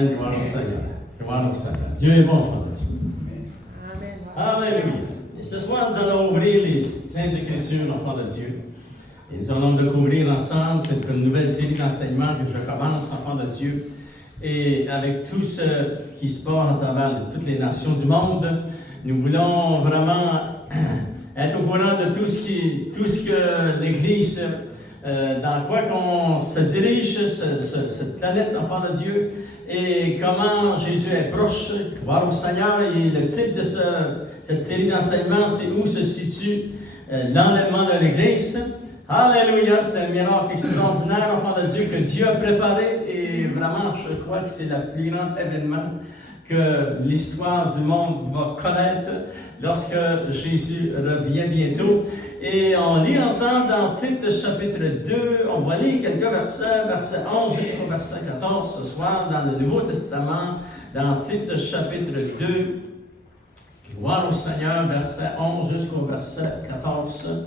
Gloire au Seigneur. Gloire au Seigneur. Dieu est bon, frère Dieu. Amen. Alléluia. Et ce soir, nous allons ouvrir les Saintes Écritures, enfants de Dieu. Et nous allons découvrir ensemble cette nouvelle série d'enseignements que je commence, enfants de Dieu. Et avec tout ce qui se passe à travers toutes les nations du monde, nous voulons vraiment être au courant de tout ce que l'Église, dans quoi qu'on se dirige, cette planète, enfants de Dieu, et comment Jésus est proche, gloire au Seigneur. Et le titre de cette série d'enseignements, c'est où se situe l'enlèvement de l'Église. Alléluia, c'est un miracle extraordinaire, enfant de Dieu, que Dieu a préparé. Et vraiment, je crois que c'est le plus grand événement que l'histoire du monde va connaître lorsque Jésus revient bientôt. Et on lit ensemble dans Tite chapitre 2, on va lire quelques versets, verset 11 jusqu'au verset 14 ce soir dans le Nouveau Testament, dans Tite chapitre 2, gloire au Seigneur, verset 11 jusqu'au verset 14.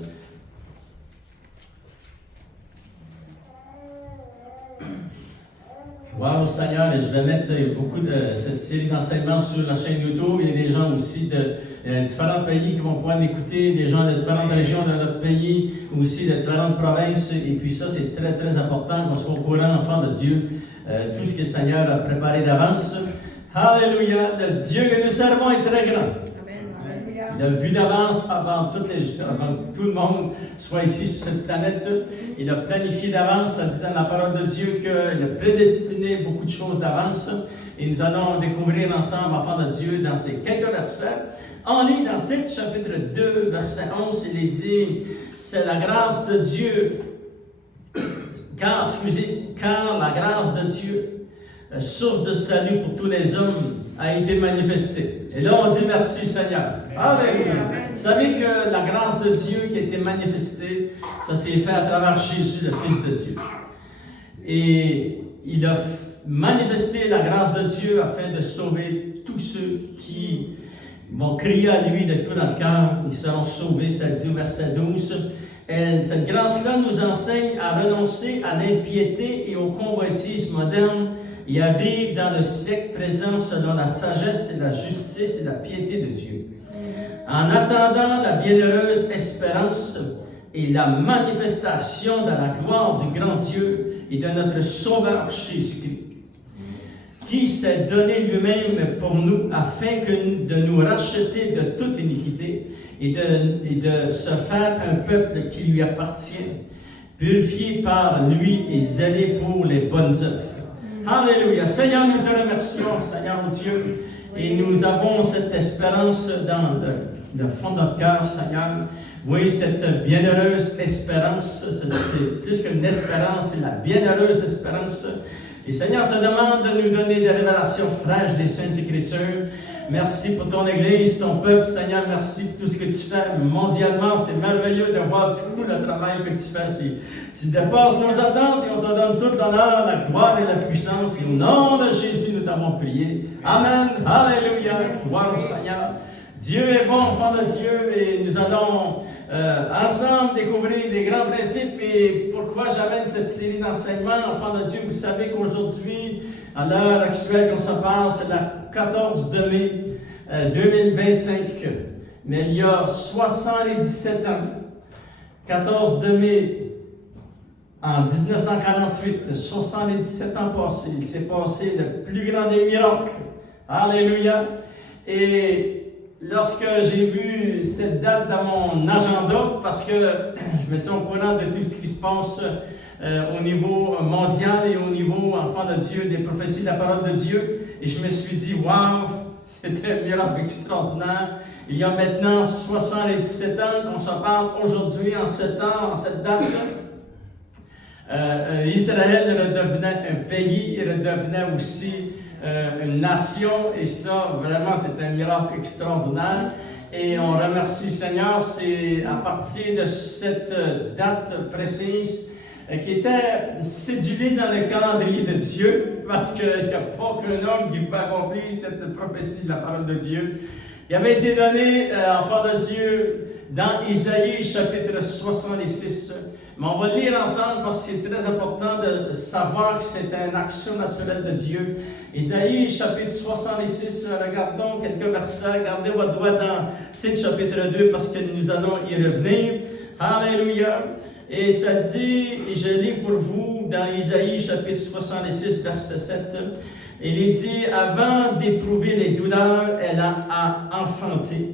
Gloire au Seigneur, et je vais mettre beaucoup de cette série d'enseignements sur la chaîne YouTube. Il y a des gens aussi de différents pays qui vont pouvoir m'écouter, des gens de différentes régions de notre pays, aussi de différentes provinces. Et puis ça, c'est très, très important qu'on soit au courant, enfants de Dieu, tout ce que le Seigneur a préparé d'avance. Alléluia! Le Dieu que nous servons est très grand. Il a vu d'avance avant que tout le monde soit ici sur cette planète. Il a planifié d'avance, ça dit dans la parole de Dieu qu'il a prédestiné beaucoup de choses d'avance. Et nous allons découvrir ensemble, enfants de Dieu, dans ces quelques versets. On lit dans Tite, chapitre 2, verset 11, il est dit, c'est la grâce de Dieu, car la grâce de Dieu, source de salut pour tous les hommes, a été manifestée. Et là, on dit merci Seigneur. Alléluia. Vous savez que la grâce de Dieu qui a été manifestée, ça s'est fait à travers Jésus, le Fils de Dieu. Et il a manifesté la grâce de Dieu afin de sauver tous ceux qui vont crier à lui de tout notre cœur. Ils seront sauvés, ça le dit au verset 12. Et cette grâce-là nous enseigne à renoncer à l'impiété et au convoitisme moderne et à vivre dans le siècle présent selon la sagesse et la justice et la piété de Dieu. En attendant la bienheureuse espérance et la manifestation de la gloire du grand Dieu et de notre Sauveur Jésus-Christ, qui s'est donné lui-même pour nous afin de nous racheter de toute iniquité et de se faire un peuple qui lui appartient, purifié par lui et zélé pour les bonnes œuvres. Alléluia. Seigneur, nous te remercions, Seigneur Dieu, et nous avons cette espérance dans le fond de notre cœur, Seigneur. Oui, cette bienheureuse espérance, c'est plus qu'une espérance, c'est la bienheureuse espérance. Et Seigneur, je te demande de nous donner des révélations fraîches des Saintes Écritures. Merci pour ton Église, ton peuple, Seigneur. Merci pour tout ce que tu fais mondialement. C'est merveilleux de voir tout le travail que tu fais. Tu dépasses nos attentes et on te donne toute l'honneur, la gloire et la puissance. Et au nom de Jésus, nous t'avons prié. Amen. Alléluia. Gloire au Seigneur. Dieu est bon, enfant de Dieu, et nous allons ensemble découvrir des grands principes. Et pourquoi j'amène cette série d'enseignements, enfant de Dieu? Vous savez qu'aujourd'hui, à l'heure actuelle qu'on se parle, c'est la 14 de mai 2025. Mais il y a 77 ans, 14 de mai en 1948, 77 ans passés, il s'est passé le plus grand des miracles. Alléluia! Et lorsque j'ai vu cette date dans mon agenda, parce que je me tiens au courant de tout ce qui se passe au niveau mondial et au niveau, enfant de Dieu, des prophéties de la parole de Dieu, et je me suis dit, waouh, c'était un miracle extraordinaire. Il y a maintenant 77 ans qu'on se parle aujourd'hui, en cette date. Israël redevenait un pays, il redevenait aussi une nation, et ça, vraiment, c'est un miracle extraordinaire. Et on remercie le Seigneur, c'est à partir de cette date précise qui était cédulée dans le calendrier de Dieu, parce qu'il n'y a pas qu'un homme qui peut accomplir cette prophétie de la parole de Dieu. Il avait été donné, enfant de Dieu, dans Isaïe chapitre 66, Mais on va lire ensemble parce que c'est très important de savoir que c'est une action naturelle de Dieu. Isaïe, chapitre 66, regardons quelques versets. Gardez votre doigt dans le chapitre 2 parce que nous allons y revenir. Alléluia. Et ça dit, et je lis pour vous dans Isaïe, chapitre 66, verset 7. Il est dit, avant d'éprouver les douleurs, elle a enfanté.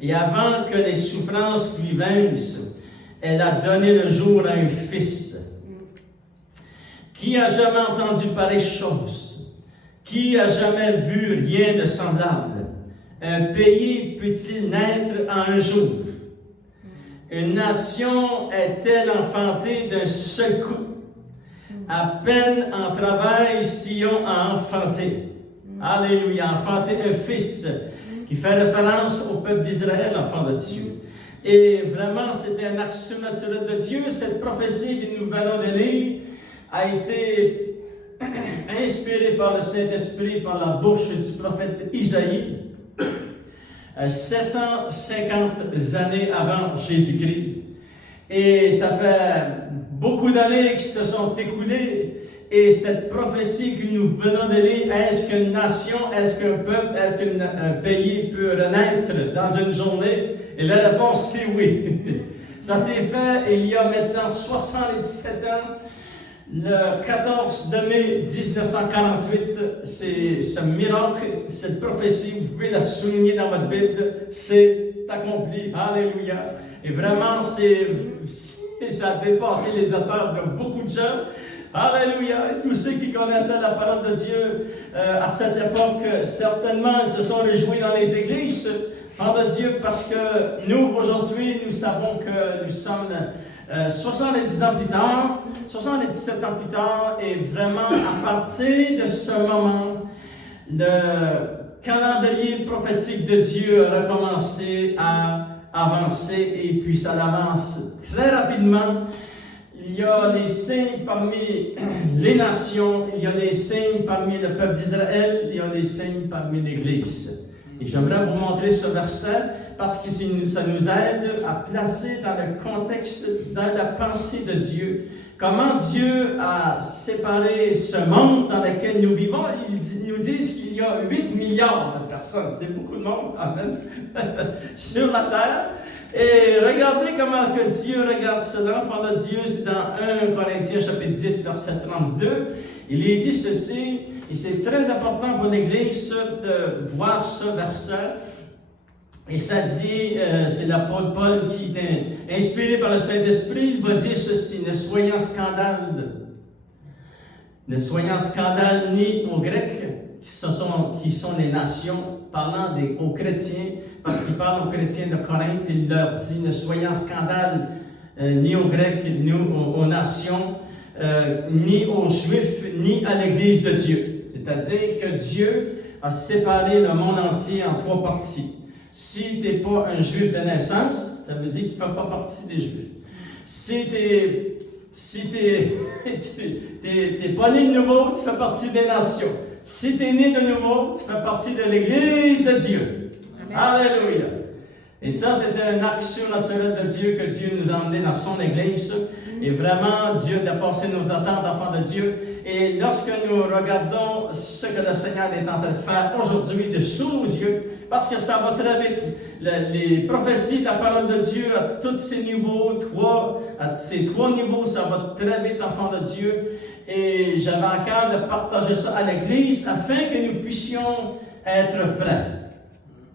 Et avant que les souffrances lui vinssent, elle a donné le jour à un fils. Qui a jamais entendu pareille chose? Qui a jamais vu rien de semblable? Un pays peut-il naître en un jour? Une nation est-elle enfantée d'un seul coup? À peine en travail, Sion a enfanté. Alléluia, enfanté un fils qui fait référence au peuple d'Israël, enfant de Dieu. Et vraiment, c'était une action naturelle de Dieu. Cette prophétie que nous venons de lire a été inspirée par le Saint-Esprit, par la bouche du prophète Isaïe, 750 années avant Jésus-Christ. Et ça fait beaucoup d'années qui se sont écoulées. Et cette prophétie que nous venons de lire, est-ce qu'une nation, est-ce qu'un peuple, est-ce qu'un pays peut renaître dans une journée? Et la réponse, c'est oui. Ça s'est fait il y a maintenant 77 ans, le 14 de mai 1948. C'est ce miracle, cette prophétie, vous pouvez la souligner dans votre Bible, c'est accompli. Alléluia. Et vraiment, ça a dépassé les attentes de beaucoup de gens. Alléluia! Et tous ceux qui connaissaient la parole de Dieu à cette époque, certainement, ils se sont réjouis dans les églises, parole de Dieu, parce que nous, aujourd'hui, nous savons que nous sommes 70 ans plus tard, 77 ans plus tard, et vraiment, à partir de ce moment, le calendrier prophétique de Dieu a recommencé à avancer, et puis ça avance très rapidement. Il y a des signes parmi les nations, il y a des signes parmi le peuple d'Israël, il y a des signes parmi l'Église. Et j'aimerais vous montrer ce verset parce que ça nous aide à placer dans le contexte, dans la pensée de Dieu, comment Dieu a séparé ce monde dans lequel nous vivons. Ils nous disent qu'il y a 8 milliards de personnes, c'est beaucoup de monde, amen, sur la terre. Et regardez comment que Dieu regarde cela, enfant de Dieu, c'est dans 1 Corinthiens chapitre 10, verset 32. Il est dit ceci, et c'est très important pour l'Église de voir ce verset. Et ça dit, c'est l'apôtre Paul qui est inspiré par le Saint-Esprit, il va dire ceci, ne soyons scandale ni aux Grecs, qui sont les nations, parlant aux chrétiens, parce qu'il parle aux chrétiens de Corinthe, il leur dit, ne soyons scandale ni aux Grecs, ni aux nations, ni aux Juifs, ni à l'Église de Dieu. C'est-à-dire que Dieu a séparé le monde entier en 3 parties. Si tu n'es pas un Juif de naissance, ça veut dire que tu ne fais pas partie des Juifs. Si tu n'es pas né de nouveau, tu fais partie des nations. Si tu es né de nouveau, tu fais partie de l'Église de Dieu. Amen. Alléluia. Et ça, c'était une action naturelle de Dieu que Dieu nous a emmené dans son Église. Et vraiment, Dieu a dépassé nos attentes d'enfants de Dieu. Et lorsque nous regardons ce que le Seigneur est en train de faire aujourd'hui de sous nos yeux, parce que ça va très vite, les prophéties de la parole de Dieu à tous ces niveaux, à ces 3 niveaux, ça va très vite, enfants de Dieu. Et j'avais à cœur de partager ça à l'Église afin que nous puissions être prêts.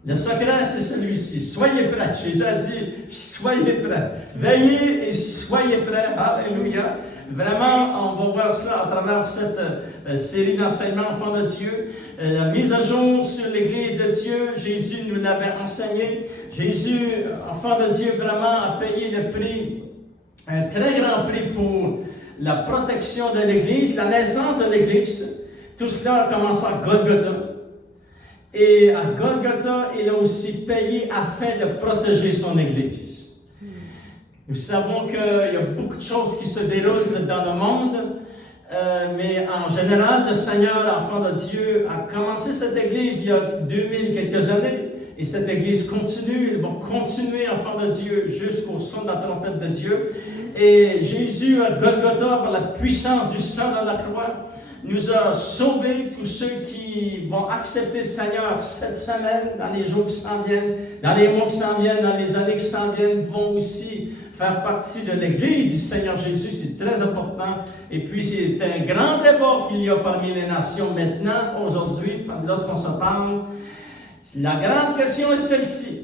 Le secret, c'est celui-ci. Soyez prêts. Jésus a dit, soyez prêts. Veillez et soyez prêts. Alléluia. Vraiment, on va voir ça à travers cette série d'enseignements enfants de Dieu. La mise à jour sur l'Église de Dieu, Jésus nous l'avait enseigné. Jésus, enfant de Dieu, vraiment a payé le prix, un très grand prix pour la protection de l'Église, la naissance de l'Église. Tout cela a commencé à Golgotha. Et à Golgotha, il a aussi payé afin de protéger son Église. Nous savons qu'il y a beaucoup de choses qui se déroulent dans le monde, mais en général, le Seigneur, enfant de Dieu, a commencé cette Église il y a 2000 quelques années. Et cette Église continue, ils vont continuer, enfants de Dieu, jusqu'au son de la trompette de Dieu. Et Jésus, à Golgotha, par la puissance du sang de la croix, nous a sauvés, tous ceux qui vont accepter le Seigneur cette semaine, dans les jours qui s'en viennent, dans les mois qui s'en viennent, dans les années qui s'en viennent, vont aussi faire partie de l'Église du Seigneur Jésus. C'est très important. Et puis, c'est un grand débat qu'il y a parmi les nations maintenant, aujourd'hui, lorsqu'on se parle. La grande question est celle-ci.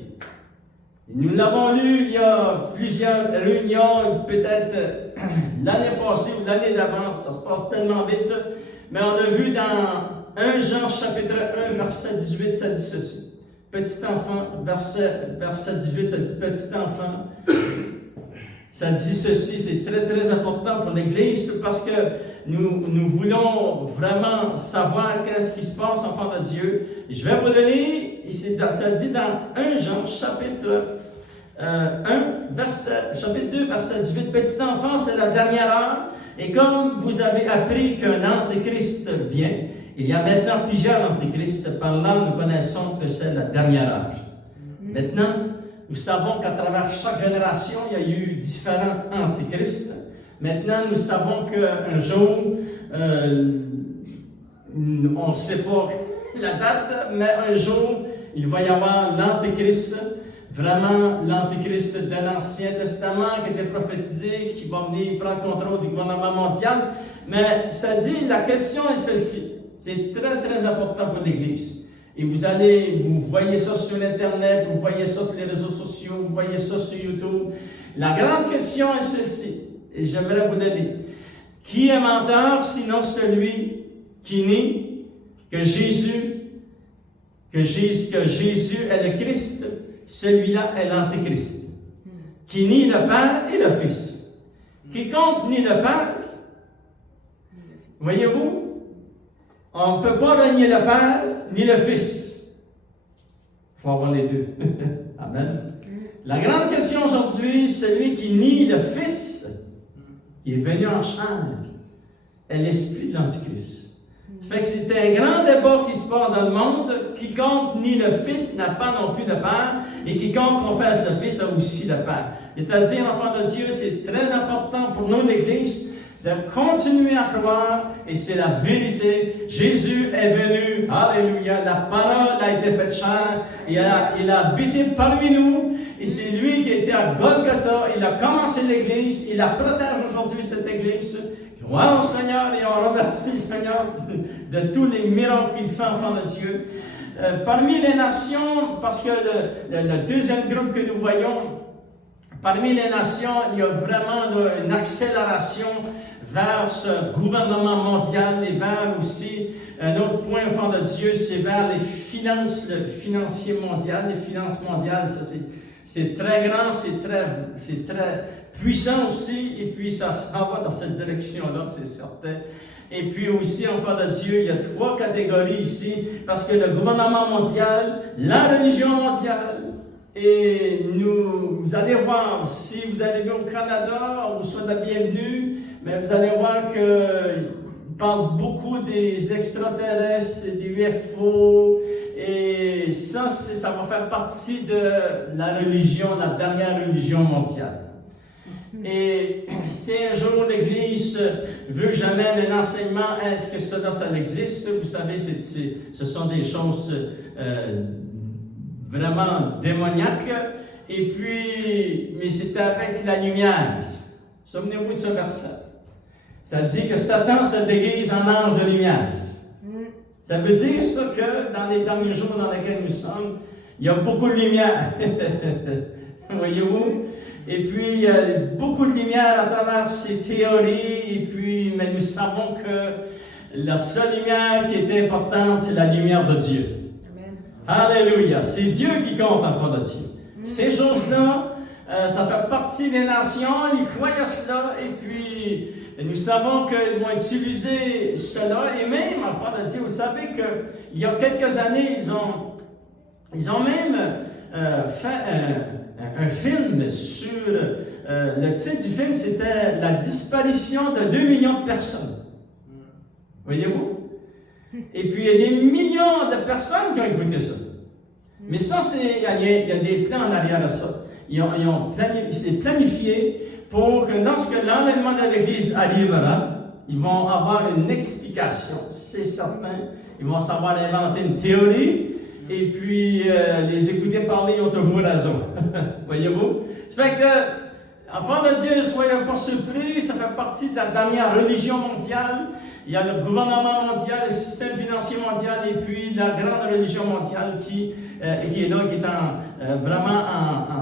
Nous l'avons lu il y a plusieurs réunions, peut-être l'année passée ou l'année d'avant, ça se passe tellement vite, mais on a vu dans 1 Jean chapitre 1, verset 18, ça dit ceci. Petit enfant, verset 18, ça dit petit enfant. Ça dit ceci, c'est très très important pour l'Église parce que nous voulons vraiment savoir qu'est-ce qui se passe, enfants de Dieu. Et je vais vous donner, ça dit dans 1 Jean chapitre 2, verset 18, petit enfant, c'est la dernière heure, et comme vous avez appris qu'un antéchrist vient, il y a maintenant plusieurs antéchrists, par là nous connaissons que c'est la dernière heure. Maintenant, nous savons qu'à travers chaque génération, il y a eu différents antéchrists. Maintenant, nous savons qu'un jour, on ne sait pas la date, mais un jour, il va y avoir l'antéchrist. Vraiment, l'antéchrist de l'Ancien Testament qui était prophétisé, qui va venir prendre le contrôle du gouvernement mondial. Mais ça dit, la question est celle-ci. C'est très, très important pour l'Église. Et vous voyez ça sur Internet, vous voyez ça sur les réseaux sociaux, vous voyez ça sur YouTube. La grande question est celle-ci. Et j'aimerais vous la dire. Qui est menteur, sinon celui qui nie que Jésus est le Christ? Celui-là est l'Antéchrist, qui nie le Père et le Fils. Quiconque nie le Père, voyez-vous, on ne peut pas renier le Père ni le Fils. Il faut avoir les deux. Amen. La grande question aujourd'hui, celui qui nie le Fils, qui est venu en chair, est l'esprit de l'Antichrist. Ça fait que c'est un grand débat qui se passe dans le monde. Quiconque nie le Fils n'a pas non plus de Père, et quiconque confesse le Fils a aussi le Père. C'est-à-dire, enfants de Dieu, c'est très important pour nous, l'Église, de continuer à croire, et c'est la vérité. Jésus est venu, alléluia, la parole a été faite chair, il a habité parmi nous, et c'est lui qui était à Golgotha, il a commencé l'Église, il la protège aujourd'hui, cette Église. Gloire au Seigneur, et on remercie le Seigneur de tous les miracles qu'il fait, enfants de Dieu. Parmi les nations, parce que le deuxième groupe que nous voyons, parmi les nations, il y a vraiment une accélération vers ce gouvernement mondial et vers aussi un autre point, enfant de Dieu, c'est vers les finances, le financier mondial, les finances mondiales. Ça, c'est très grand, c'est très puissant aussi, et puis ça va dans cette direction-là, c'est certain. Et puis aussi, enfant de Dieu, il y a 3 catégories ici, parce que le gouvernement mondial, la religion mondiale, et vous allez voir, si vous allez au Canada, on vous souhaite la bienvenue, mais vous allez voir qu'il parle beaucoup des extraterrestres, des UFO, et ça va faire partie de la religion, la dernière religion mondiale. Et si un jour l'Église veut que j'amène un enseignement, est-ce que ça existe? Vous savez, ce sont des choses vraiment démoniaques. Et puis, mais c'est avec la lumière. Souvenez-vous de ce verset. Ça dit que Satan se déguise en ange de lumière. Ça veut dire ça que dans les derniers jours dans lesquels nous sommes, il y a beaucoup de lumière. Voyez-vous? Et puis, il y a beaucoup de lumière à travers ces théories, mais nous savons que la seule lumière qui est importante, c'est la lumière de Dieu. Amen. Alléluia! C'est Dieu qui compte, enfant de Dieu. Ces choses-là, ça fait partie des nations, ils croient à cela, et puis nous savons qu'ils vont utiliser cela, et même, enfant de Dieu, vous savez qu'il y a quelques années, ils ont même fait un film sur, le titre du film, c'était « La disparition de 2 millions de personnes ». Voyez-vous? Et puis, il y a des millions de personnes qui ont écouté ça. Mais ça, il y a des plans en arrière de ça. C'est planifié pour que lorsque l'enlèvement de l'Église arrivera, ils vont avoir une explication, c'est certain. Ils vont savoir inventer une théorie, et puis les écouter parler, ils ont toujours raison. Voyez-vous? Ça fait que, enfants de Dieu, soyez pas surpris, ça fait partie de la dernière religion mondiale. Il y a le gouvernement mondial, le système financier mondial, et puis la grande religion mondiale qui est là, qui est vraiment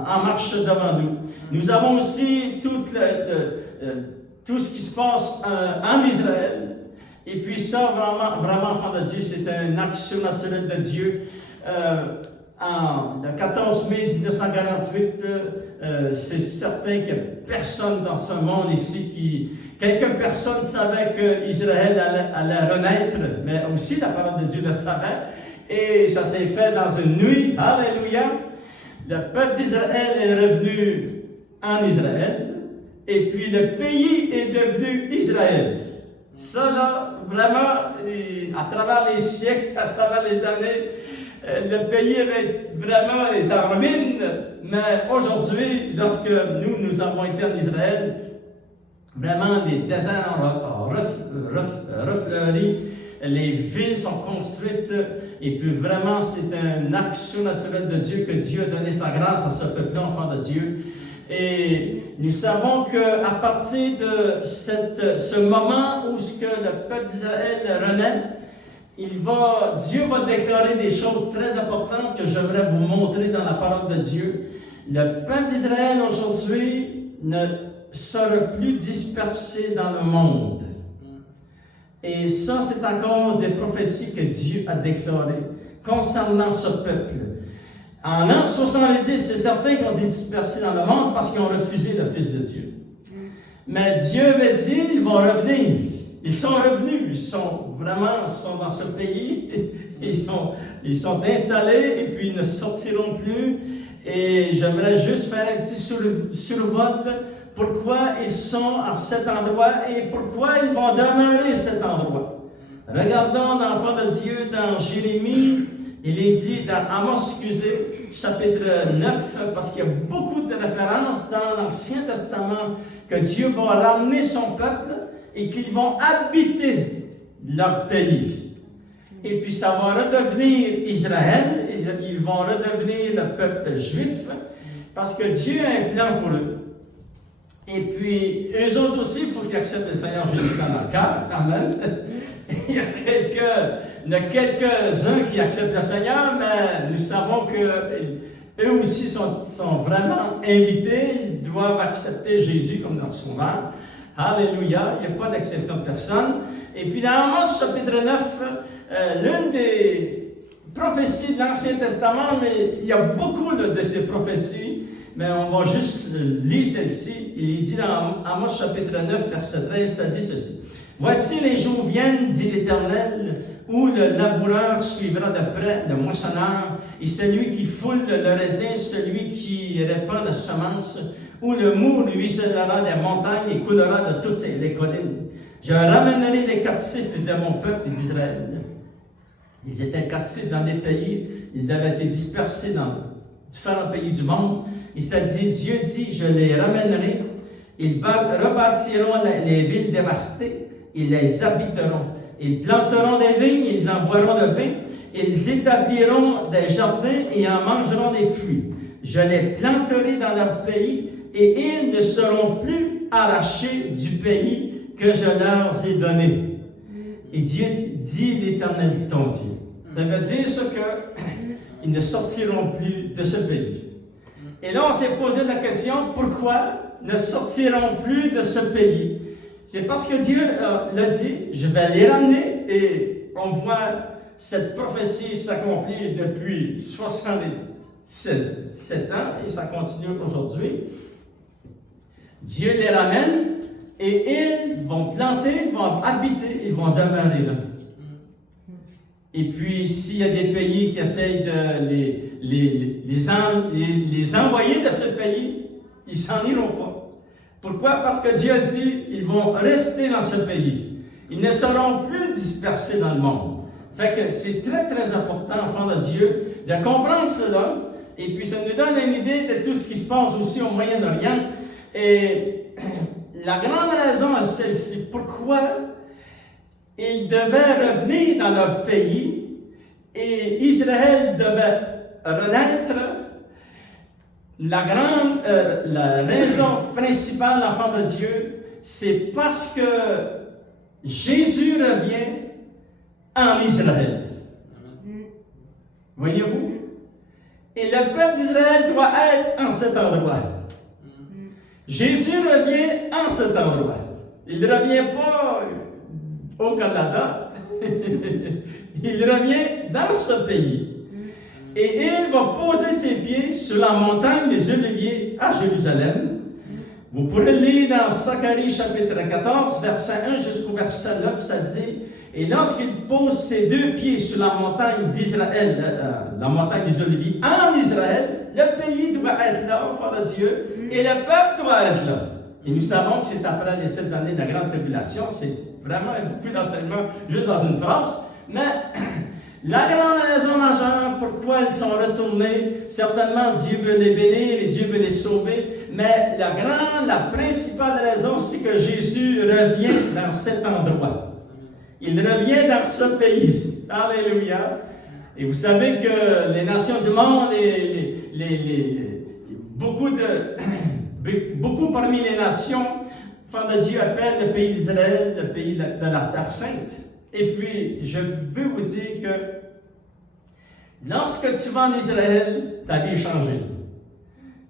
en marche devant nous. Nous avons aussi tout ce qui se passe en Israël. Et puis ça, vraiment, enfant de Dieu, c'est un acte surnaturel de Dieu. Le 14 mai 1948, c'est certain qu'il n'y a personne dans ce monde ici quelques personnes savaient qu'Israël allait renaître, mais aussi la parole de Dieu le savait. Et ça s'est fait dans une nuit. Alléluia! Le peuple d'Israël est revenu en Israël, et puis le pays est devenu Israël. Ça, là, vraiment, à travers les siècles, à travers les années, le pays avait vraiment été en ruine, mais aujourd'hui, lorsque nous avons été en Israël, vraiment, les déserts ont refleuri, les villes sont construites, et puis vraiment, c'est un acte surnaturel de Dieu, que Dieu a donné sa grâce à ce peuple enfant de Dieu. Et nous savons qu'à partir de ce moment où le peuple d'Israël renaît, Dieu va déclarer des choses très importantes que j'aimerais vous montrer dans la parole de Dieu. Le peuple d'Israël aujourd'hui ne sera plus dispersé dans le monde. Et ça, c'est encore des prophéties que Dieu a déclarées concernant ce peuple. En l'an 70, c'est certain qu'ils ont été dispersés dans le monde parce qu'ils ont refusé le Fils de Dieu. Mais Dieu avait dit, ils vont revenir. Ils sont revenus, ils sont dans ce pays, ils sont installés et puis ils ne sortiront plus. Et j'aimerais juste faire un petit survol. Pourquoi ils sont à cet endroit et pourquoi ils vont demeurer à cet endroit. Regardons l'enfant de Dieu dans Jérémie, il est dit dans Amos, chapitre 9, parce qu'il y a beaucoup de références dans l'Ancien Testament que Dieu va ramener son peuple et qu'ils vont habiter leur pays. Et puis ça va redevenir Israël, ils vont redevenir le peuple juif, parce que Dieu a un plan pour eux. Et puis, eux autres aussi, il faut qu'ils acceptent le Seigneur Jésus dans leur cœur. Amen. Il y a quelques-uns qui acceptent le Seigneur, mais nous savons qu'eux aussi sont vraiment invités. Ils doivent accepter Jésus comme leur sauveur. Alléluia. Il n'y a pas d'exception de personne. Et puis, dans Amos, chapitre 9, l'une des prophéties de l'Ancien Testament, mais il y a beaucoup de ces prophéties. Mais on va juste lire celle-ci. Il est dit dans Amos chapitre 9, verset 13, ça dit ceci. « Voici les jours viennent, dit l'Éternel, où le laboureur suivra de près le moissonneur, et celui qui foule le raisin, celui qui répand la semence, où le mou ruissellera des montagnes et coulera de toutes les collines. Je ramènerai les captifs de mon peuple d'Israël. » Ils étaient captifs dans des pays, ils avaient été dispersés dans différents pays du monde. Et ça dit, Dieu dit, je les ramènerai, ils rebâtiront les villes dévastées, ils les habiteront. Ils planteront des vignes, ils en boiront le vin, ils établiront des jardins et en mangeront des fruits. Je les planterai dans leur pays et ils ne seront plus arrachés du pays que je leur ai donné. Et Dieu dit l'Éternel ton Dieu. Ça veut dire ce qu'ils ne sortiront plus de ce pays. Et là, on s'est posé la question, pourquoi ne sortiront plus de ce pays? C'est parce que Dieu l'a dit, je vais les ramener, et on voit cette prophétie s'accomplir depuis 17 ans, et ça continue aujourd'hui. Dieu les ramène, et ils vont planter, ils vont habiter, ils vont demeurer là. Et puis, s'il y a des pays qui essayent de les envoyer de ce pays, ils s'en iront pas. Pourquoi? Parce que Dieu a dit, ils vont rester dans ce pays. Ils ne seront plus dispersés dans le monde. Fait que c'est très, très important, enfants de Dieu, de comprendre cela. Et puis, ça nous donne une idée de tout ce qui se passe aussi au Moyen-Orient. Et la grande raison, c'est pourquoi ils devaient revenir dans leur pays et Israël devait renaître. La raison principale, enfant de Dieu, c'est parce que Jésus revient en Israël. Voyez-vous? Et le peuple d'Israël doit être en cet endroit. Jésus revient en cet endroit. Il ne revient pas au Canada. Il revient dans ce pays. Et il va poser ses pieds sur la montagne des Oliviers à Jérusalem. Vous pourrez lire dans Zacharie chapitre 14, verset 1 jusqu'au verset 9, ça dit: et lorsqu'il pose ses deux pieds sur la montagne d'Israël, la montagne des Oliviers en Israël, le pays doit être là, enfant de Dieu, et le peuple doit être là. Et nous savons que c'est après les 7 années de la grande tribulation. C'est vraiment beaucoup d'enseignements juste dans une phrase. Mais la grande raison majeure pourquoi ils sont retournés, certainement Dieu veut les bénir et Dieu veut les sauver. Mais la principale raison, c'est que Jésus revient dans cet endroit. Il revient dans ce pays. Alléluia. Et vous savez que les nations du monde, beaucoup parmi les nations, enfants de Dieu appellent le pays d'Israël le pays de la Terre Sainte. Et puis, je veux vous dire que lorsque tu vas en Israël, ta vie est changée.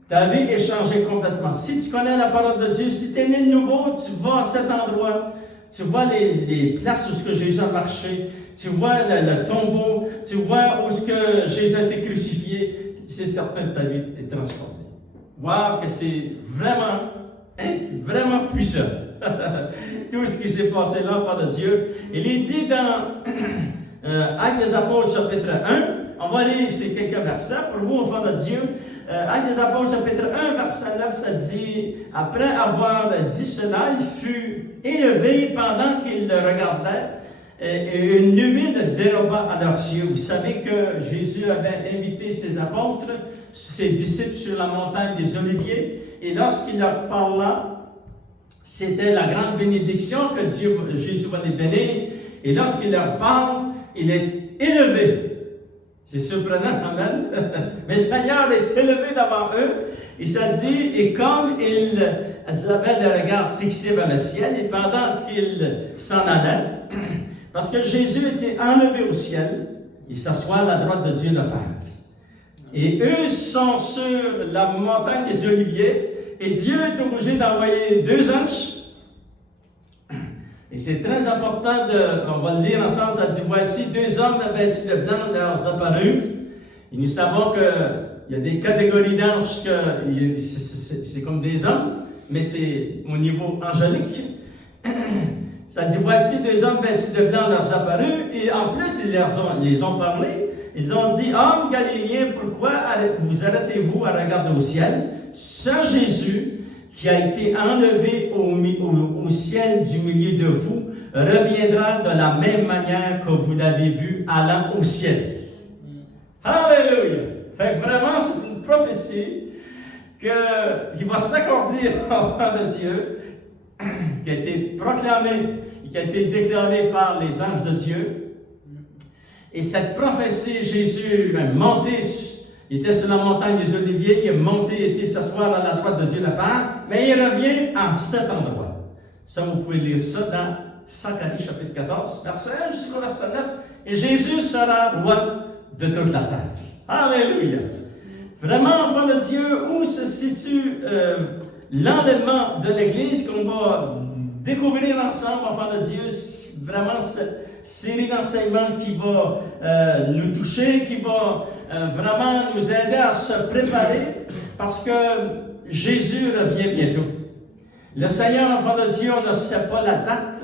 Ta vie est changée complètement. Si tu connais la parole de Dieu, si tu es né de nouveau, tu vas à cet endroit. Tu vois les places où ce que Jésus a marché, tu vois le tombeau, tu vois où ce que Jésus a été crucifié, c'est certain que ta vie est transformée. Voir que c'est vraiment puissant. Tout ce qui s'est passé là, enfant de Dieu. Il est dit dans Actes des Apôtres, chapitre 1, on va lire ces quelques versets pour vous, enfants de Dieu. Actes des Apôtres, chapitre 1, verset 9, ça dit: après avoir dit cela, il fut élevé pendant qu'ils le regardaient, et une nuée le déroba à leurs yeux. Vous savez que Jésus avait invité ses apôtres, ses disciples sur la montagne des Oliviers, et lorsqu'il leur parla, c'était la grande bénédiction que Jésus va les bénir, et lorsqu'il leur parle, il est élevé. C'est surprenant, amen. Mais le Seigneur est élevé devant eux, et ça dit, et comme ils avaient le regard fixé vers le ciel, et pendant qu'ils s'en allaient, parce que Jésus était enlevé au ciel, il s'assoit à la droite de Dieu le Père. Et eux sont sur la montagne des Oliviers, et Dieu est obligé d'envoyer 2 anges. Et c'est très important on va le lire ensemble, ça dit: voici 2 hommes vêtus de blanc leur apparurent. Et nous savons qu'il y a des catégories d'anges, c'est comme des hommes, mais c'est au niveau angélique. Ça dit: voici 2 hommes vêtus de blanc leur apparurent, et en plus ils les ont parlé. Ils ont dit: hommes galiléens, pourquoi vous arrêtez-vous à regarder au ciel? Ce Jésus qui a été enlevé au ciel du milieu de vous, reviendra de la même manière que vous l'avez vu allant au ciel. Alléluia! Fait que vraiment, c'est une prophétie qui va s'accomplir en de Dieu, qui a été proclamée et qui a été déclarée par les anges de Dieu. Et cette prophétie, Jésus est monté. Il était sur la montagne des Oliviers, il est monté, il était s'asseoir à la droite de Dieu le Père, mais il revient en cet endroit. Ça, vous pouvez lire ça dans Zacharie chapitre 14, verset 1 jusqu'au verset 9. Et Jésus sera roi de toute la terre. Alléluia! Vraiment, enfant de Dieu, où se situe l'enlèvement de l'Église qu'on va découvrir ensemble, enfant de Dieu, vraiment cette série d'enseignements qui va nous toucher, qui va vraiment nous aider à se préparer, parce que Jésus revient bientôt. Le Seigneur, enfant de Dieu, on ne sait pas la date.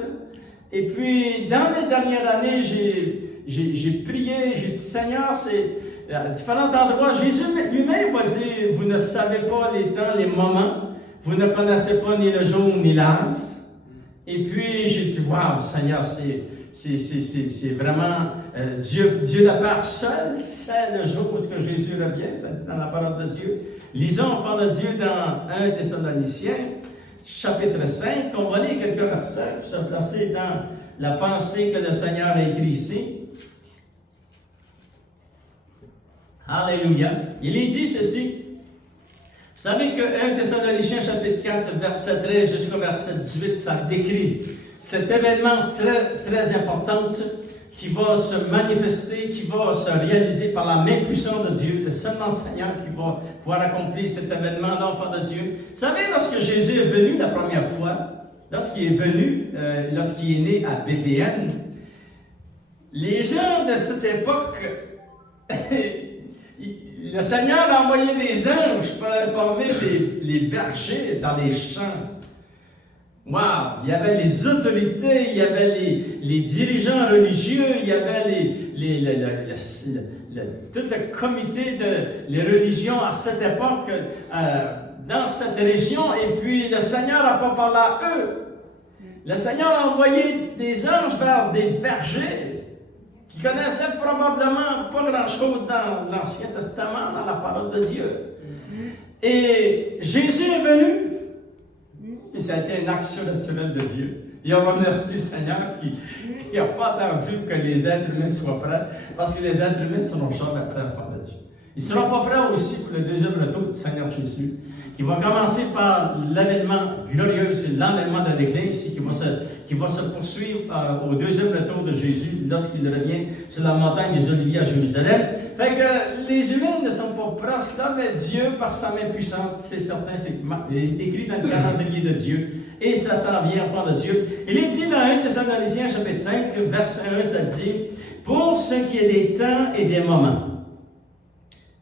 Et puis, dans les dernières années, j'ai prié, j'ai dit: Seigneur, c'est à différents endroits. Jésus lui-même va dire: vous ne savez pas les temps, les moments, vous ne connaissez pas ni le jour ni l'heure. Et puis, j'ai dit: waouh, Seigneur, c'est vraiment Dieu le Père seul sait le jour où Jésus revient, ça dit dans la parole de Dieu. Lisons, enfants de Dieu, dans 1 Thessaloniciens, chapitre 5. On va lire quelques versets pour se placer dans la pensée que le Seigneur a écrite ici. Alléluia. Il est dit ceci. Vous savez que 1 Thessaloniciens chapitre 4, verset 13 jusqu'au verset 18, ça décrit cet événement très, très important qui va se manifester, qui va se réaliser par la main puissante de Dieu, le seul Seigneur qui va pouvoir accomplir cet événement, l'enfant de Dieu. Vous savez, lorsque Jésus est venu la première fois, lorsqu'il est né à Bethléem, les gens de cette époque, le Seigneur a envoyé des anges pour informer les bergers dans les champs. Wow! Il y avait les autorités, il y avait les dirigeants religieux, il y avait tout le comité des religions à cette époque dans cette région, et puis le Seigneur n'a pas parlé à eux. Le Seigneur a envoyé des anges vers des bergers qui connaissaient probablement pas grand-chose dans l'Ancien Testament, dans la parole de Dieu. Et Jésus est venu. Et ça a été une action naturelle de Dieu. Et on remercie le Seigneur qui n'a pas attendu que les êtres humains soient prêts, parce que les êtres humains seront jamais prêts à faire de Dieu. Ils ne seront pas prêts aussi pour le deuxième retour du Seigneur Jésus, qui va commencer par l'avènement glorieux, c'est l'enlèvement de l'Église, qui va se poursuivre au deuxième retour de Jésus, lorsqu'il revient sur la montagne des Oliviers à Jérusalem. Fait que les humains ne sont pas prêts à cela, mais Dieu, par sa main puissante, c'est certain, c'est écrit dans le calendrier de Dieu, et ça s'en vient, enfant de Dieu. Il est dit dans 1 Thessaloniciens chapitre 5, verset 1, ça dit « Pour ce qui est des temps et des moments »,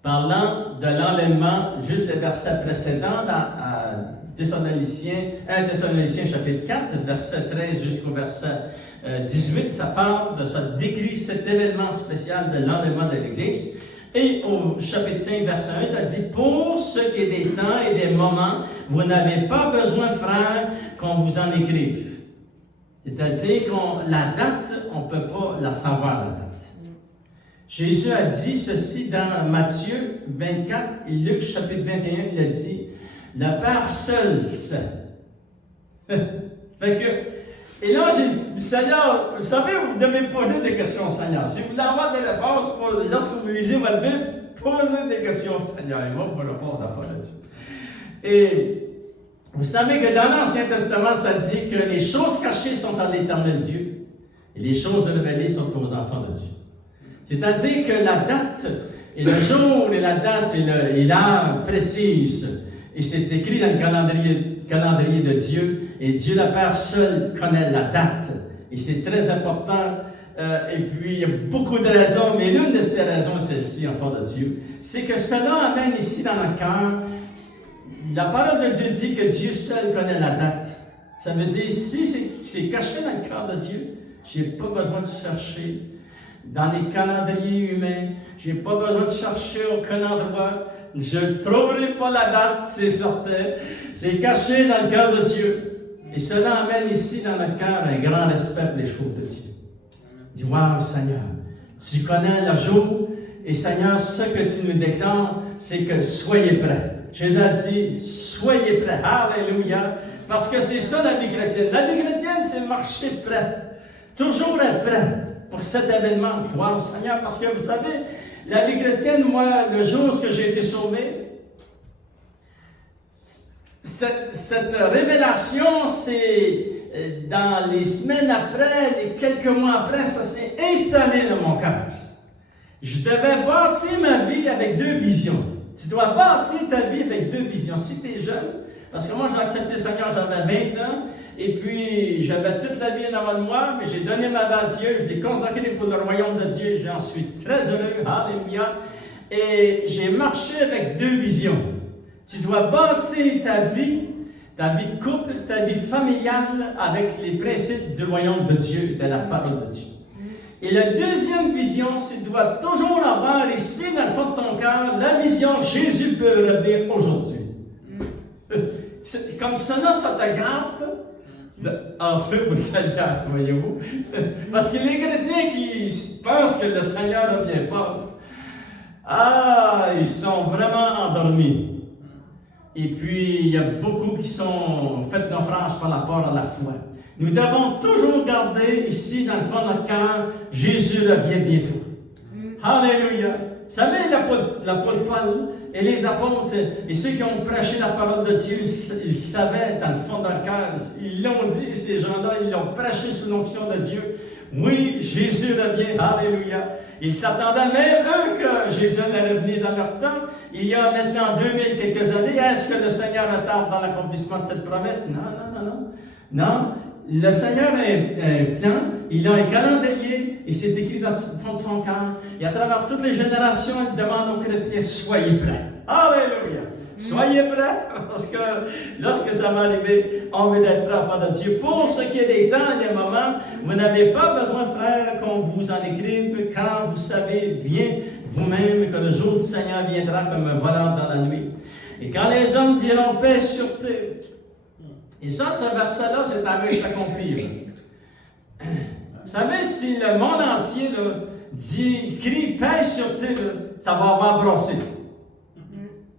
parlant de l'enlèvement, juste le verset précédent, dans 1 Thessaloniciens chapitre 4, verset 13 jusqu'au verset 18, ça décrit cet événement spécial de l'enlèvement de l'Église. Et au chapitre 5, verset 1, ça dit « Pour ce qui est des temps et des moments, vous n'avez pas besoin, frères, qu'on vous en écrive. » C'est-à-dire que la date, on ne peut pas la savoir, la date. Jésus a dit ceci dans Matthieu 24 et Luc chapitre 21, il a dit « Le Père seul sait. » Fait que, et là, j'ai dit, Seigneur, vous savez, vous devez me poser des questions au Seigneur. Si vous voulez avoir des réponses, lorsque vous lisez votre Bible, posez des questions au Seigneur. Il va vous répondre à la là-dessus. Et vous savez que dans l'Ancien Testament, ça dit que les choses cachées sont à l'Éternel Dieu et les choses révélées sont aux enfants de Dieu. C'est-à-dire que la date et le jour et la date et l'heure précise, et c'est écrit dans le calendrier de Dieu, et Dieu le Père seul connaît la date, et c'est très important, et puis il y a beaucoup de raisons, mais l'une de ces raisons, celle-ci, enfant de Dieu, c'est que cela amène ici dans le cœur, la parole de Dieu dit que Dieu seul connaît la date. Ça veut dire, si c'est caché dans le cœur de Dieu, je n'ai pas besoin de chercher dans les calendriers humains, je n'ai pas besoin de chercher aucun endroit, je ne trouverai pas la date, c'est certain, c'est caché dans le cœur de Dieu. Et cela amène ici dans le cœur un grand respect pour les choses de Dieu. Dis, wow, Seigneur, tu connais le jour, et Seigneur, ce que tu nous déclares, c'est que soyez prêts. Jésus a dit, soyez prêts. Alléluia. Parce que c'est ça la vie chrétienne. La vie chrétienne, c'est marcher prêt. Toujours être prêt pour cet événement. Gloire au Seigneur. Parce que vous savez, la vie chrétienne, moi, le jour où j'ai été sauvé, cette révélation, c'est dans les semaines après, les quelques mois après, ça s'est installé dans mon cœur. Je devais bâtir ma vie avec deux visions. Tu dois bâtir ta vie avec deux visions. Si tu es jeune, parce que moi j'ai accepté le Seigneur, j'avais 20 ans, et puis j'avais toute la vie en avant de moi, mais j'ai donné ma vie à Dieu, je l'ai consacré pour le royaume de Dieu, j'en suis très heureux, alléluia, et j'ai marché avec deux visions. Tu dois bâtir ta vie de couple, ta vie familiale avec les principes du royaume de Dieu, de la parole de Dieu. Et la deuxième vision, c'est que tu dois toujours avoir ici, dans le fond de ton cœur, la vision Jésus peut revenir aujourd'hui. Comme cela, ça te garde en feu au Seigneur, voyez-vous. Parce que les chrétiens qui pensent que le Seigneur ne vient pas, ils sont vraiment endormis. Et puis, il y a beaucoup qui sont fait naufrage par rapport à la foi. Nous devons toujours garder ici, dans le fond de notre cœur, Jésus revient bientôt. Alléluia. Vous savez, l'apôtre Paul et les apôtres et ceux qui ont prêché la parole de Dieu, ils savaient dans le fond de leur cœur, ils l'ont dit, ces gens-là, ils l'ont prêché sous l'onction de Dieu. Oui, Jésus revient. Alléluia. Ils s'attendaient même, eux, que Jésus allait revenir dans leur temps. Il y a maintenant 2000 quelques années. Est-ce que le Seigneur retarde dans l'accomplissement de cette promesse? Non. Le Seigneur a un plan, il a un calendrier, et c'est écrit dans le fond de son cœur. Et à travers toutes les générations, il demande aux chrétiens, soyez prêts. Alléluia! Soyez prêts, parce que lorsque ça va arriver, on veut être prêts à faire de Dieu. Pour ce qui est des temps et des moments, vous n'avez pas besoin, frères, qu'on vous en écrive, car vous savez bien vous-même que le jour du Seigneur viendra comme un voleur dans la nuit. Et quand les hommes diront paix sur terre, et ça, ce verset-là, c'est à s'accomplir. Vous savez, si le monde entier crie paix sur terre, ça va avoir brossé.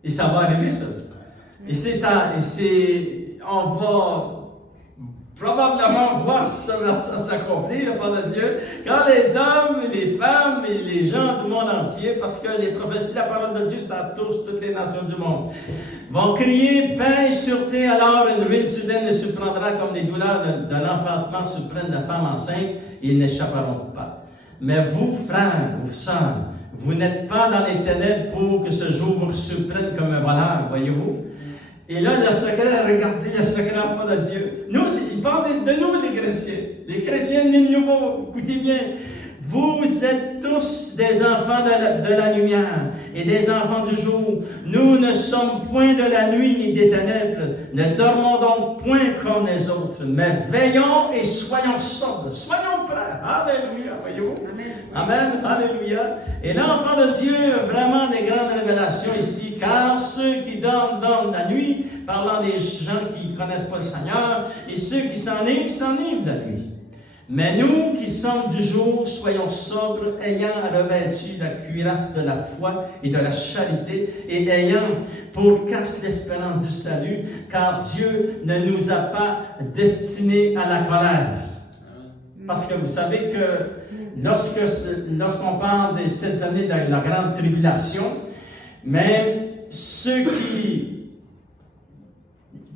Et ça va arriver, ça. On va probablement voir ça s'accomplir, la part de Dieu, quand les hommes, les femmes et les gens du monde entier, parce que les prophéties de la parole de Dieu, ça touche toutes les nations du monde, vont crier paix sur terre, alors une ruine soudaine les surprendra comme les douleurs de l'enfantement surprennent la femme enceinte, et ils n'échapperont pas. Mais vous, frères ou sœurs, vous n'êtes pas dans les ténèbres pour que ce jour vous surprenne comme un voleur, voyez-vous. Et là, le secret, regardez le secret enfant de Dieu. Nous, il parle de nous, les chrétiens. Les chrétiens nés de nouveau, écoutez bien. Vous êtes tous des enfants de la lumière et des enfants du jour. Nous ne sommes point de la nuit ni des ténèbres. Ne dormons donc point comme les autres, mais veillons et soyons sobres. Soyons prêts. Alléluia. Voyez-vous? Amen. Alléluia. Et l'enfant de Dieu a vraiment des grandes révélations ici, car ceux qui dorment la nuit, parlant des gens qui ne connaissent pas le Seigneur, et ceux qui s'enivrent la nuit. Mais nous qui sommes du jour, soyons sobres, ayant revêtu la cuirasse de la foi et de la charité, et ayant pour casque l'espérance du salut, car Dieu ne nous a pas destinés à la colère. Parce que vous savez que lorsqu'on parle des 7 années de la grande tribulation, mais ceux qui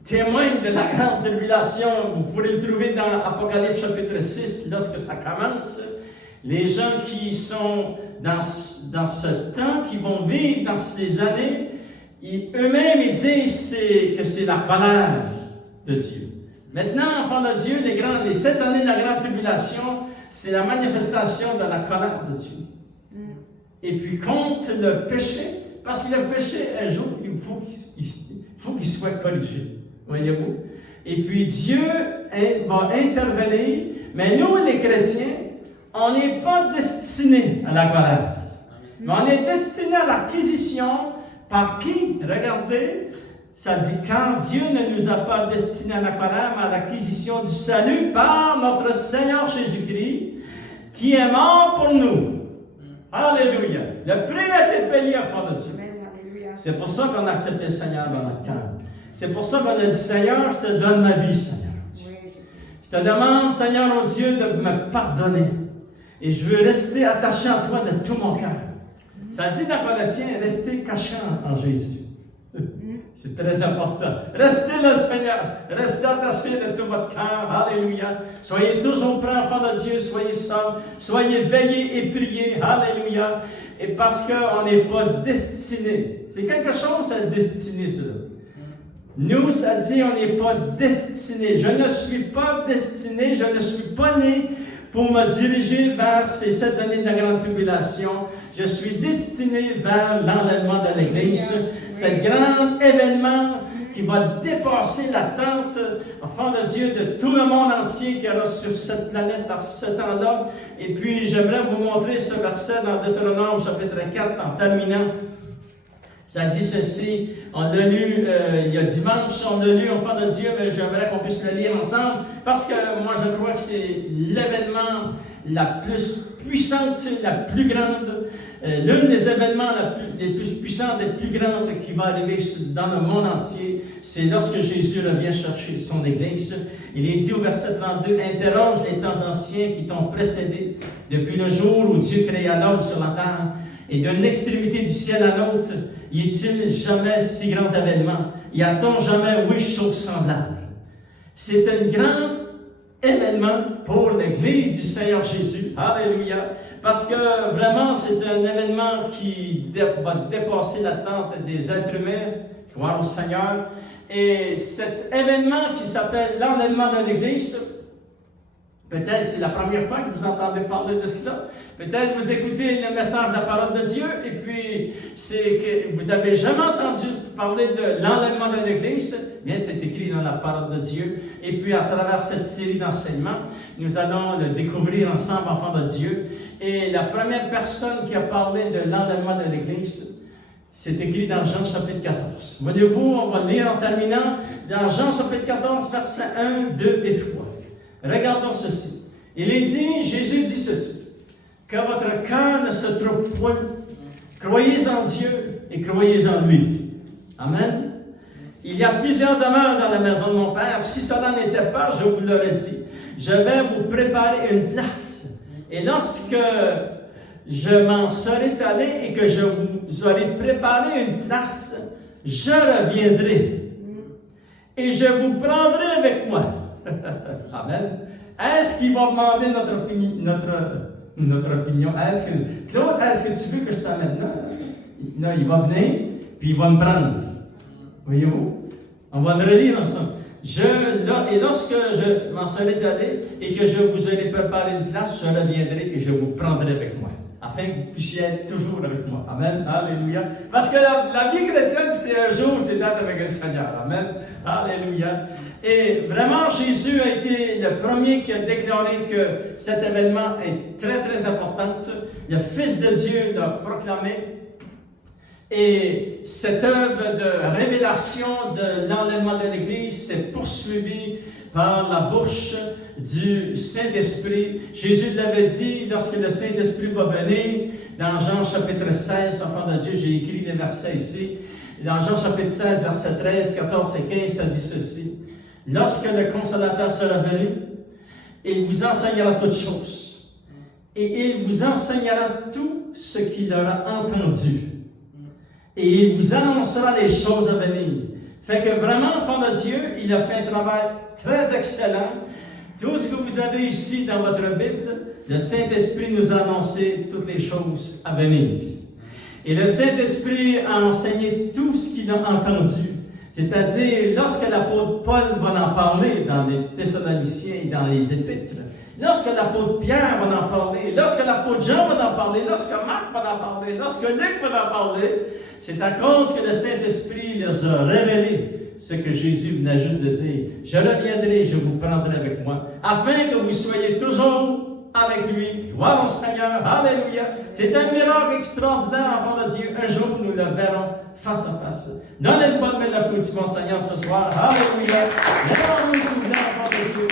témoignent de la grande tribulation, vous pourrez le trouver dans Apocalypse chapitre 6, lorsque ça commence. Les gens qui sont dans ce temps, qui vont vivre dans ces années, eux-mêmes ils disent que c'est la colère de Dieu. Maintenant, enfants de Dieu, les 7 années de la grande tribulation, c'est la manifestation de la colère de Dieu. Et puis contre le péché, parce que le péché, un jour, il faut qu'il soit corrigé. Voyez-vous? Et puis Dieu va intervenir, mais nous, les chrétiens, on n'est pas destinés à la colère. Mais on est destinés à l'acquisition par qui? Regardez, ça dit, car Dieu ne nous a pas destinés à la colère, mais à l'acquisition du salut par notre Seigneur Jésus-Christ, qui est mort pour nous. Alléluia. Le prix a été payé à fond de Dieu. C'est pour ça qu'on a accepté le Seigneur dans notre cœur. C'est pour ça qu'on a dit, Seigneur, je te donne ma vie, Seigneur. Je te demande, Seigneur, mon Dieu, de me pardonner. Et je veux rester attaché à toi de tout mon cœur. Ça dit dans Colossiens, rester cachant en Jésus. C'est très important. Restez le Seigneur. Restez attaché de tout votre cœur. Alléluia. Soyez toujours prêts, enfants de Dieu. Soyez sobres. Soyez veillés et priez. Alléluia. Et parce qu'on n'est pas destinés. C'est quelque chose à destiner, ça. Nous, ça dit, on n'est pas destinés. Je ne suis pas destiné, je ne suis pas né pour me diriger vers ces 7 années de la grande tribulation. Je suis destiné vers l'enlèvement de l'Église. C'est le grand événement qui va dépasser l'attente, enfant de Dieu, de tout le monde entier qui est là sur cette planète à ce temps-là. Et puis, j'aimerais vous montrer ce verset dans Deutéronome chapitre 4 en terminant. Ça dit ceci, on l'a lu il y a dimanche, on l'a lu enfant de Dieu, mais j'aimerais qu'on puisse le lire ensemble, parce que moi je crois que c'est l'événement la plus puissante, la plus grande, l'un des événements les plus puissantes et plus grandes qui va arriver dans le monde entier, c'est lorsque Jésus revient chercher son Église. Il est dit au verset 32, « Interroge les temps anciens qui t'ont précédé, depuis le jour où Dieu créa l'homme sur la terre, et d'une extrémité du ciel à l'autre, y est-il jamais si grand événement? Y a-t-on jamais, oui, chose semblable? » C'est un grand événement pour l'Église du Seigneur Jésus. Alléluia! Parce que vraiment, c'est un événement qui va dépasser l'attente des êtres humains. Gloire au Seigneur. Et cet événement qui s'appelle l'enlèvement de l'Église, peut-être c'est la première fois que vous entendez parler de cela. Peut-être vous écoutez le message de la parole de Dieu et puis c'est que vous n'avez jamais entendu parler de l'enlèvement de l'Église. Bien, c'est écrit dans la parole de Dieu. Et puis à travers cette série d'enseignements, nous allons le découvrir ensemble, enfants de Dieu. Et la première personne qui a parlé de l'enlèvement de l'Église, c'est écrit dans Jean chapitre 14. Voyez-vous, on va lire en terminant dans Jean chapitre 14, versets 1, 2 et 3. Regardons ceci. Il est dit, Jésus dit ceci, que votre cœur ne se trouble point. Croyez en Dieu et croyez en lui. Amen. Il y a plusieurs demeures dans la maison de mon Père. Si cela n'était pas, je vous l'aurais dit. Je vais vous préparer une place. Et lorsque je m'en serai allé et que je vous aurai préparé une place, je reviendrai. Et je vous prendrai avec moi. Amen. Est-ce qu'il va demander notre opinion? Est-ce que, Claude, est-ce que tu veux que je t'amène? Non, il va venir, puis il va me prendre. Voyez-vous? On va le relire ensemble. Et lorsque je m'en serai allé et que je vous aurai préparé une place, je reviendrai et je vous prendrai avec moi, afin que vous puissiez être toujours avec moi. Amen. Alléluia. Parce que la vie chrétienne, c'est un jour, c'est d'être avec le Seigneur. Amen. Alléluia. Et vraiment, Jésus a été le premier qui a déclaré que cet événement est très, très important. Le Fils de Dieu l'a proclamé. Et cette œuvre de révélation de l'enlèvement de l'Église s'est poursuivie par la bouche du Saint-Esprit. Jésus l'avait dit, lorsque le Saint-Esprit va venir, dans Jean chapitre 16, enfant de Dieu, j'ai écrit les versets ici. Dans Jean chapitre 16, versets 13, 14 et 15, ça dit ceci. Lorsque le Consolateur sera venu, il vous enseignera toutes choses. Et il vous enseignera tout ce qu'il aura entendu. Et il vous annoncera les choses à venir. Fait que vraiment, enfant de Dieu, il a fait un travail très excellent. Tout ce que vous avez ici dans votre Bible, le Saint-Esprit nous a annoncé toutes les choses à venir. Et le Saint-Esprit a enseigné tout ce qu'il a entendu. C'est-à-dire, lorsque l'apôtre Paul va en parler dans les Thessaloniciens et dans les Épîtres, lorsque l'apôtre Pierre va en parler, lorsque l'apôtre Jean va en parler, lorsque Marc va en parler, lorsque Luc va en parler, c'est à cause que le Saint-Esprit les a révélé ce que Jésus venait juste de dire. Je reviendrai, je vous prendrai avec moi, afin que vous soyez toujours avec lui. Gloire au Seigneur. Alléluia. C'est un miracle extraordinaire, enfant de Dieu. Un jour, nous le verrons face à face. Donnez une bonne main d'applaudissement, Seigneur, ce soir. Alléluia. Lèvons-nous, s'il vous plaît, enfant de Dieu.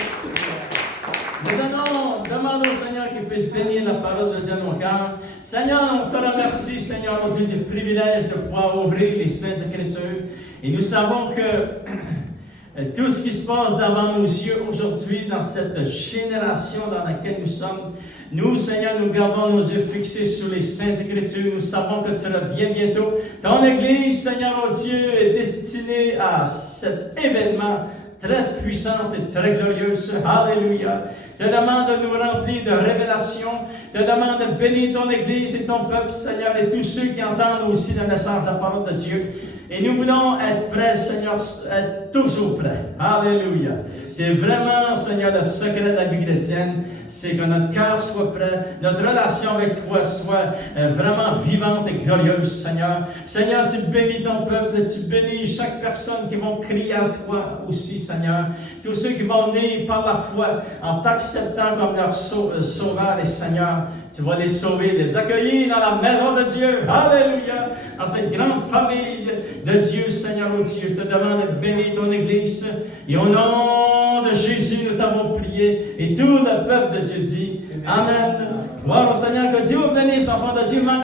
Nous allons demander au Seigneur qu'il puisse bénir la parole de Dieu dans nos cœurs. Seigneur, on te remercie, Seigneur, mon Dieu, du privilège de pouvoir ouvrir les Saintes Écritures. Et nous savons que tout ce qui se passe devant nos yeux aujourd'hui, dans cette génération dans laquelle nous sommes, nous, Seigneur, nous gardons nos yeux fixés sur les Saintes Écritures. Nous savons que tu reviens bientôt. Ton Église, Seigneur, mon Dieu, est destinée à cet événement très puissante et très glorieuse. Alléluia. Je te demande de nous remplir de révélations. Je te demande de bénir ton Église et ton peuple, Seigneur, et tous ceux qui entendent aussi le message de la parole de Dieu. Et nous voulons être prêts, Seigneur, être toujours prêts. Alléluia. C'est vraiment, Seigneur, le secret de la vie chrétienne, c'est que notre cœur soit prêt, notre relation avec toi soit vraiment vivante et glorieuse, Seigneur. Seigneur, tu bénis ton peuple, tu bénis chaque personne qui va crier à toi aussi, Seigneur. Tous ceux qui vont venir par la foi, en t'acceptant comme leur sauveur et Seigneur, tu vas les sauver, les accueillir dans la maison de Dieu. Alléluia. Dans cette grande famille de Dieu, Seigneur, oh Dieu, je te demande de bénir ton Église. Et au nom de Jésus, nous t'avons prié. Et tout le peuple de Dieu dit Amen. Gloire au Seigneur, que Dieu bénisse, enfants de Dieu.